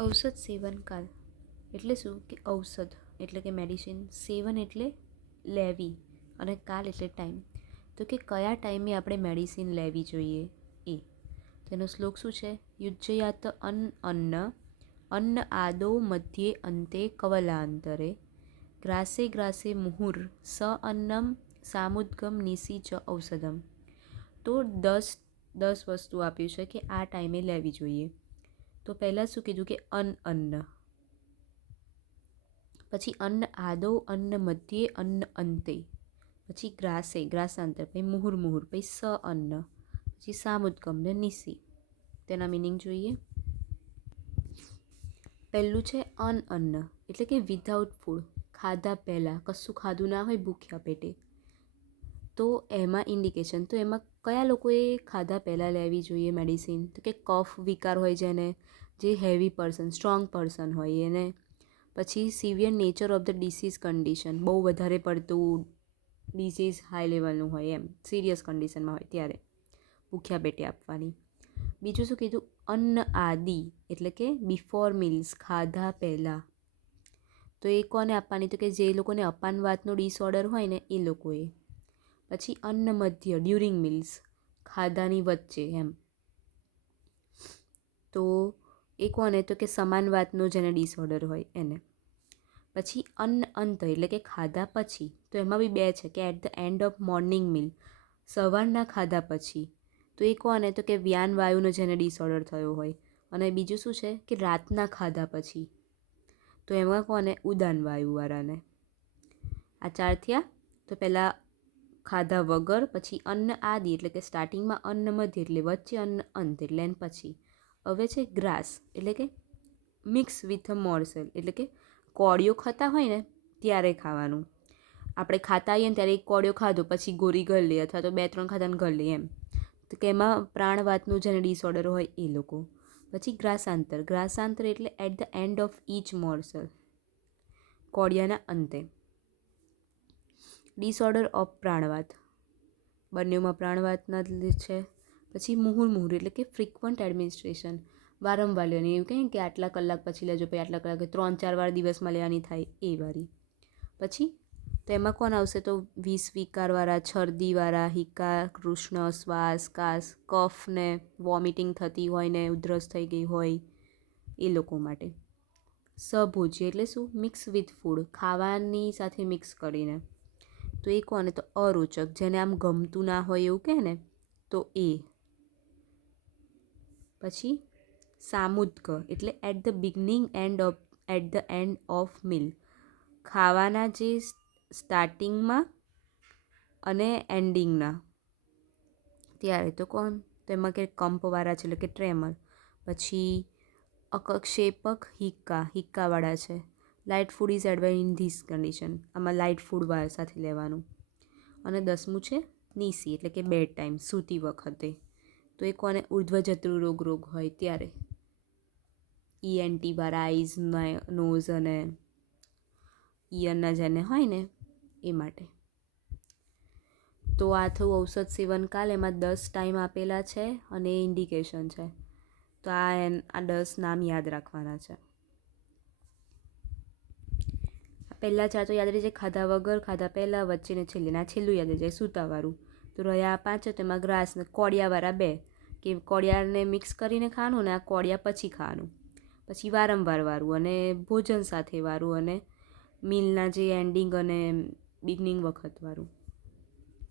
ઔષધ સેવન કાલ એટલે શું કે ઔષધ એટલે કે મેડિસિન, સેવન એટલે લેવી અને કાલ એટલે ટાઈમ. તો કે કયા ટાઈમે આપણે મેડિસિન લેવી જોઈએ એ. તેનો શ્લોક શું છે? યુજ્જયાત અન્ન અન્ન આદૌ મધ્યે અંતે કવલાંતરે ગ્રાસે ગ્રાસે મુહુર સ અન્નમ સામુદ્ગમ નિશી ચ ઔષધમ. તો 10 વસ્તુ આપ્યું છે કે આ ટાઈમે લેવી જોઈએ. તો પહેલાં શું કીધું કે અન્ન, પછી અન્ન આદૌ, અન્ન મધ્યે, અન્ન અંતે, પછી ગ્રાસે ગ્રાસાંતર, પછી મુહુર પછી સ અન્ન, પછી સામુદ્ગમ ને નિશી. તેના મિનિંગ જોઈએ. પહેલું છે અન્ન એટલે કે વિધાઉટ ફૂડ, ખાધા પહેલાં, કશું ખાધું ના હોય ભૂખ્યા પેટે. તો એમાં ઇન્ડિકેશન, તો એમાં કયા લોકોએ ખાધા પહેલાં લેવી જોઈએ મેડિસિન? તો કે કફ વિકાર હોય જેને, જે હેવી પર્સન, સ્ટ્રોંગ પર્સન હોય એને, પછી severe nature of the disease condition, બહુ વધારે પડતું ડિસીઝ હાઈ લેવલનું હોય એમ, સિરિયસ કન્ડિશનમાં હોય ત્યારે ભૂખ્યા પેટે આપવાની. બીજું શું કીધું? અન્ન આદિ એટલે કે બિફોર મીલ્સ, ખાધા પહેલાં. તો એ કોને આપવાની? તો કે જે લોકોને અપાનવાતનો ડિસઓર્ડર હોય ને એ લોકોએ. પછી અન્ન મધ્ય, ડ્યુરિંગ મીલ્સ, ખાધાની વચ્ચે એમ. તો એ કોને? તો કે સમાનવાતનો જેને ડિસઓર્ડર હોય એને. પછી અન્ન અંત એટલે કે ખાધા પછી. તો એમાં બી 2 છે કે at the end of morning meal, સવારના ખાધા પછી. તો એ કોને? તો કે વ્યાન વાયુનો જેને ડિસઓર્ડર થયો હોય. અને બીજું શું છે કે રાતના ખાધા પછી. તો એમાં કોને? ઉદાન વાયુવાળાને. આ 4 થયા. તો પહેલાં ખાધા વગર, પછી અન્ન આદિ એટલે કે સ્ટાર્ટિંગમાં, અન્ન મધ્ય એટલે વચ્ચે, અન્ન અંત એટલે એન પછી. હવે છે ગ્રાસ એટલે કે મિક્સ વિથ અ મોર્સેલ એટલે કે કોળિયો ખાતા હોય ને ત્યારે ખાવાનું. આપણે ખાતા આવીએ ને ત્યારે એક કોળિયો ખાધો પછી ગોળી ગળી લે, અથવા તો 2-3 ખાધાને ગળી લે એમ. તો કે એમાં પ્રાણવાતનું જેને ડિસઓર્ડર હોય એ લોકો. પછી ગ્રાસાંતર એટલે at the end of each morsel, કોળિયાના અંતે. ડિસઓર્ડર ઓફ પ્રાણવાત, બંનેમાં પ્રાણવાતના જ છે. પછી મુહુર એટલે કે ફ્રિક્વન્ટ એડમિનિસ્ટ્રેશન, વારંવાર લેવાની. એવું કહે કે આટલા કલાક પછી લેજો, પછી આટલા કલાક, 3-4 વાર દિવસમાં લેવાની થાય એ વારી. પછી તો એમાં કોણ આવશે? તો વિષ વિકારવાળા, છરદીવાળા, હિકા, કૃષ્ણ, શ્વાસ, કાસ, કફ ને વોમિટિંગ થતી હોય ને ઉધરસ થઈ ગઈ હોય એ લોકો માટે. સભોજ્ય એટલે શું? મિક્સ વિથ ફૂડ, ખાવાની સાથે મિક્સ કરીને. તો એ કોને? તો અરોચક, જેને આમ ગમતું ના હોય એવું કહે ને તો એ. પછી સામુદ્ગ એટલે at the end of meal, ખાવાના જે સ્ટાર્ટિંગમાં અને એન્ડિંગના ત્યારે. તો કોણ? તો એમાં કે કંપવાળા છે એટલે કે ટ્રેમર. પછી અકક્ષેપક હિક્કાવાળા છે. Light food is advise in this condition, આમાં લાઇટ ફૂડ સાથે લેવાનું. અને 10મું છે નિશી એટલે કે બેડ ટાઈમ, સૂતી વખતે. તો એ કોને? ઉર્ધ્વજત્રુ રોગ હોય ત્યારે. ENT વાળા, આઈઝ, નોઝ અને ઈયરના જેને હોય ને એ માટે. તો આ થયું ઔષધ સેવન કાલ. એમાં 10 ટાઈમ આપેલા છે અને ઇન્ડિકેશન છે. તો આ 10 નામ યાદ રાખવાના છે. પહેલાં 4 તો યાદ રહી જાય, ખાધા વગર, ખાધા પહેલાં, વચ્ચે ને છેલ્લે. ના છેલ્લું યાદ રહી જાય, સૂતાવાળું. તો રહ્યા 5, તેમાં ગ્રાસ ને કોળિયાવાળા 2, કે કોળિયાને મિક્સ કરીને ખાવાનું ને આ કોળિયા પછી ખાવાનું. પછી વારંવાર વાળું અને ભોજન સાથે વાળું અને મીલના જે એન્ડિંગ અને બિગનિંગ વખત વાળું.